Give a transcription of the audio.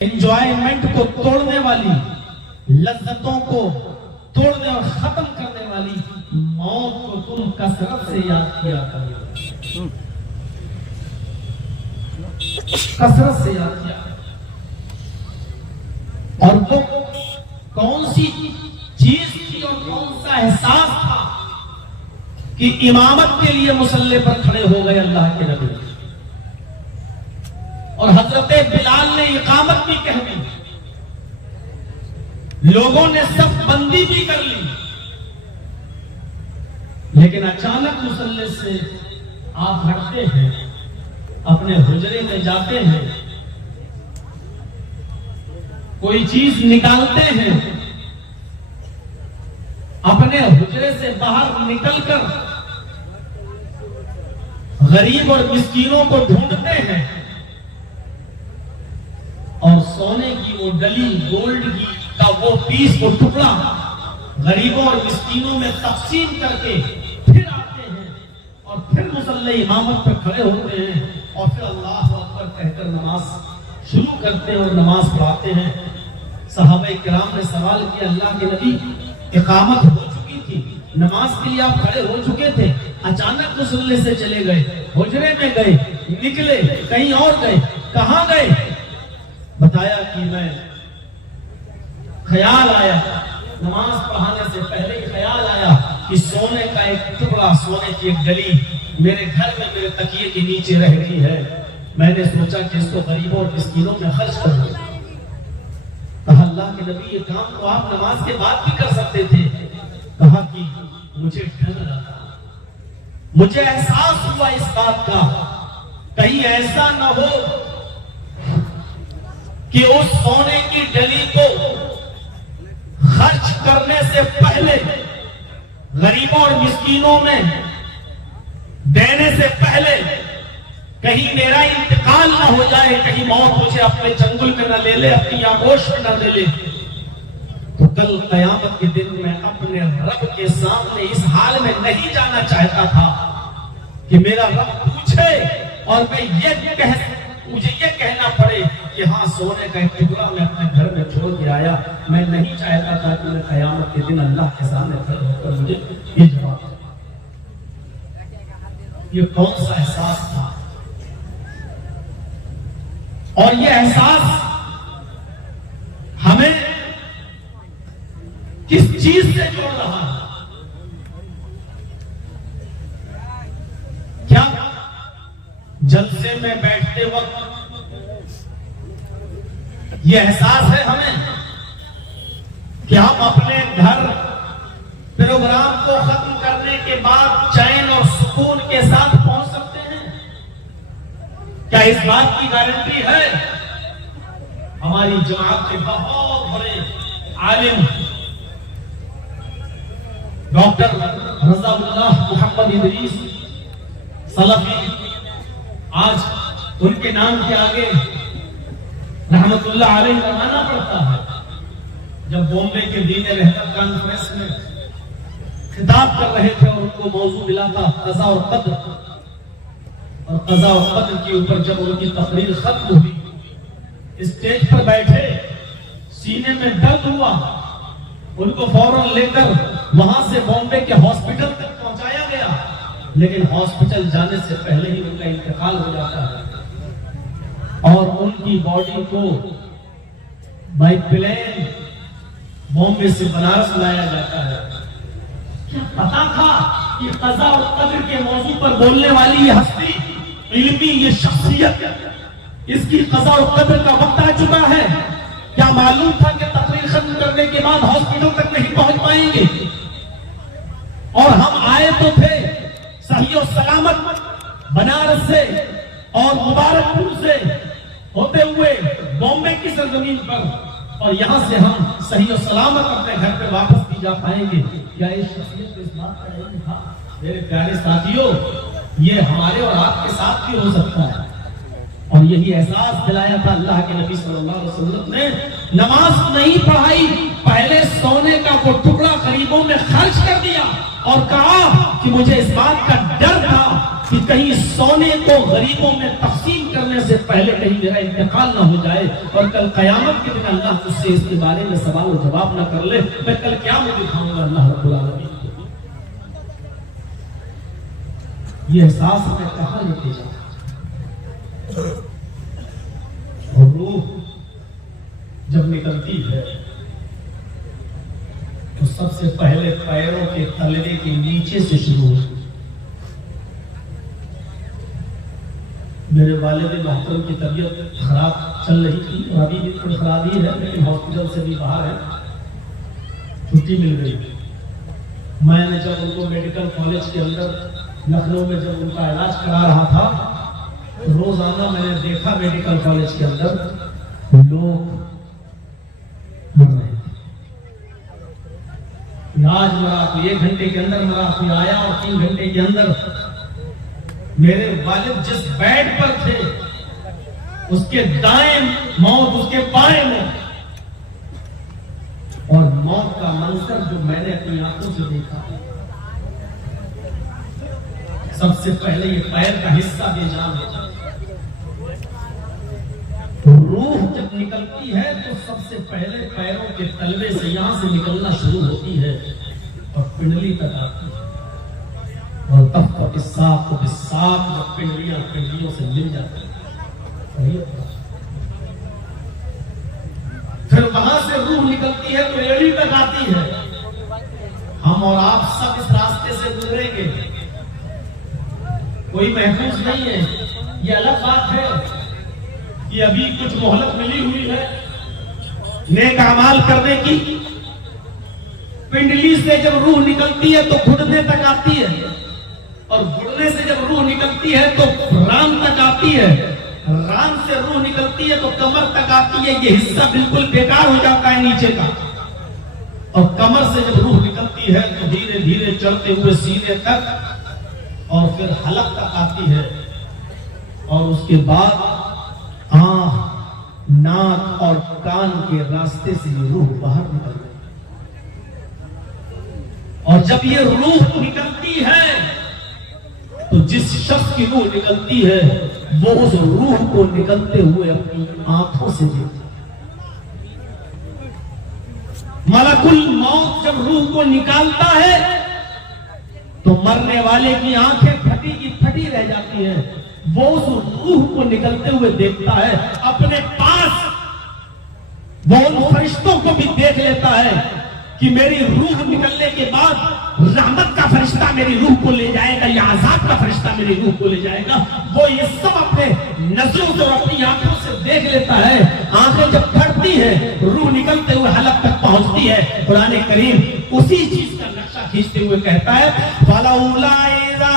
Enjoyment को तोड़ने वाली, लज्जतों को तोड़ने और खत्म करने वाली मौत को तुम कसरत से याद किया करो, कसरत से याद किया। और वो कौन सी चीज थी और कौन सा एहसास था कि इमामत के लिए मुसल्ले पर खड़े हो गए अल्लाह के नबी, और हजरत बिलाल ने इकामत भी कह दी, लोगों ने सब बंदी भी कर ली, लेकिन अचानक मुसल्ले से आप हटते हैं, अपने हुजरे में जाते हैं, कोई चीज निकालते हैं, अपने हुजरे से बाहर निकलकर गरीब और मिस्कीनों को ढूंढते हैं और सोने की वो डली, गोल्ड की का वो पीस, वो टुकड़ा गरीबों और मिस्कीनों में तकसीम करके फिर आते हैं और फिर मुसल्ले इमामत पर खड़े होते हैं और फिर अल्लाह अकबर कहकर नमाज शुरू करते हैं और नमाज पढ़ाते हैं। सहाबा किराम ने सवाल किया, अल्लाह के नबी, इकामत हो चुकी थी, नमाज के लिए आप खड़े हो चुके थे, अचानक मुसल्ले से चले गए, हुजरे में गए, निकले, कहीं और गए, कहां गए? बताया कि मैं ख्याल आया, नमाज पढ़ाने से पहले ही ख्याल आया कि सोने का एक टुकड़ा, सोने की एक डली मेरे घर में मेरे तकिए के नीचे रह गई है, मैंने सोचा कि इसको गरीबों और मिस्कीनों में खर्च कर दूं। कहा, अल्लाह के नबी, ये काम तो आप नमाज के बाद भी कर सकते थे। कहा कि मुझे डर लगा, मुझे एहसास हुआ इस बात का, कहीं ऐसा ना हो कि उस सोने की डली को खर्च करने से पहले, गरीबों और मिस्कीनों में देने से पहले कहीं मेरा इंतकाल ना हो जाए, कहीं मौत मुझे अपने चंगुल में न ले ले, अपनी आगोश में न ले ले, तो कल कयामत के दिन मैं अपने रब के सामने इस हाल में नहीं जाना चाहता था कि मेरा रब पूछे और मुझे ये कहना पड़े कि हाँ, सोने का एक टुकड़ा मैं अपने घर में छोड़ के आया। मैं नहीं चाहता था कि मैं कयामत के दिन अल्लाह के सामने खड़े होकर मुझे ये जवाब, ये कौन सा एहसास था? और ये एहसास हमें किस चीज से जोड़ रहा है? क्या जलसे में बैठते वक्त ये एहसास है हमें कि हम अपने घर प्रोग्राम को खत्म करने के बाद चैन और सुकून के साथ पहुंच सकते हैं? क्या इस बात की गारंटी है? हमारी जमात के बहुत बड़े आलिम डॉक्टर रज़ाउल्लाह मोहम्मद इदरीस सलफी, आज उनके नाम के आगे रहमतुल्लाह अलैह लगाना पड़ता है। जब बॉम्बे के दीन रहमत कॉन्फ्रेंस में खिताब कर रहे थे और उनको मौजू मिला था क़ज़ा और क़द्र, और क़ज़ा और क़द्र के ऊपर जब उनकी तकरीर खत्म हुई, स्टेज पर बैठे, सीने में दर्द हुआ, उनको फौरन लेकर वहां से बॉम्बे के हॉस्पिटल तक पहुंचाया गया, लेकिन हॉस्पिटल जाने से पहले ही उनका इंतकाल हो जाता है और उनकी बॉडी को बाय प्लेन बॉम्बे से बनारस लाया जाता है। क्या पता था कि क़ज़ा और क़द्र के मौजू पर बोलने वाली ये हस्ती, इल्मी ये शख्सियत, इसकी क़ज़ा और क़द्र का वक्त आ चुका है? क्या मालूम था कि तकरीर खत्म करने के बाद हॉस्पिटल तक नहीं पहुंच पाएंगे? और हम आए तो थे सही और सलामत बनारस से और मुबारकपुर से होते हुए बॉम्बे की सरजमीन पर, और यहां से हम सही और सलामत अपने घर पे वापस भी जा पाएंगे। क्या इस शख्सियत को इस बात का इल्म था? मेरे प्यारे साथियों, ये हमारे और आपके साथ भी हो सकता है। और यही एहसास दिलाया था अल्लाह के नबी सल्लल्लाहु अलैहि वसल्लम ने। नमाज नहीं पढ़ाई, पहले सोने का वो टुकड़ा गरीबों में खर्च कर दिया और कहा कि मुझे इस बात का डर था कि कहीं सोने को गरीबों में तकसीम कर करने से पहले कहीं मेरा इंतकाल ना हो जाए और कल कयामत के दिन अल्लाह मुझसे इसके बारे में सवाल और जवाब ना कर ले, मैं कल क्या मुझे दिखाऊंगा अल्लाह रब्बुल आलमीन को। ये एहसास मैं कहां लेके जाऊं? और रूह जब निकलती है तो सबसे पहले पैरों के तलवे के नीचे से शुरू होती है। मेरे वालिद मोहतरम की तबीयत खराब चल रही थी और अभी भी थोड़ी खराब ही है, लेकिन हॉस्पिटल से भी बाहर है, छुट्टी मिल गई। मैंने जब उनको मेडिकल कॉलेज के अंदर लखनऊ में जब उनका इलाज करा रहा था, रोजाना मैंने देखा मेडिकल कॉलेज के अंदर लोग मर रहे थे। आज मरा, कोई 1 घंटे के अंदर मरा, कोई आया और 3 घंटे के अंदर। मेरे वालिद जिस बेड पर थे उसके दाएं मौत, उसके बाएं मौत, और मौत का मंजर जो मैंने अपनी आंखों से देखा, सबसे पहले ये पैर का हिस्सा बेजान हो जाता है। रूह जब निकलती है तो सबसे पहले पैरों के तलवे से यहां से निकलना शुरू होती है और पिंडली तक आती है, और तब तक जब पिंडलियों से मिल जाती है, फिर वहां से रूह निकलती है तो एड़ी तक आती है। हम और आप सब इस रास्ते से गुजरेंगे, कोई महफूज नहीं है। ये अलग बात है कि अभी कुछ मोहलत मिली हुई है नेक अमाल करने की। पिंडली से जब रूह निकलती है तो घुटने तक आती है, और घुटने से जब रूह निकलती है तो रान तक आती है, रान से रूह निकलती है तो कमर तक आती है। ये हिस्सा बिल्कुल बेकार हो जाता है नीचे का, और कमर से जब रूह निकलती है तो धीरे धीरे चढ़ते हुए सीने तक और फिर हलक तक आती है, और उसके बाद आंख, नाक और कान के रास्ते से ये रूह बाहर निकलती है। और जब ये रूह निकलती है तो जिस शख्स की रूह निकलती है वो उस रूह को निकलते हुए अपनी आंखों से देखता है। मलकुल मौत जब रूह को निकालता है तो मरने वाले की आंखें फटी की फटी रह जाती हैं। वो उस रूह को निकलते हुए देखता है, अपने पास वो उन फरिश्तों को भी देख लेता है कि मेरी रूह निकलने के बाद रहमत का फरिश्ता मेरी रूह को ले जाएगा या आजाद का फरिश्ता मेरी रूह को ले जाएगा। वो ये सब अपने नजरों से और अपनी आंखों से देख लेता है। आंखें जब फटती है, रूह निकलते हुए हलक तक पहुंचती है, कुरान करीम उसी चीज का नक्शा खींचते हुए कहता है, फलौला इज़ा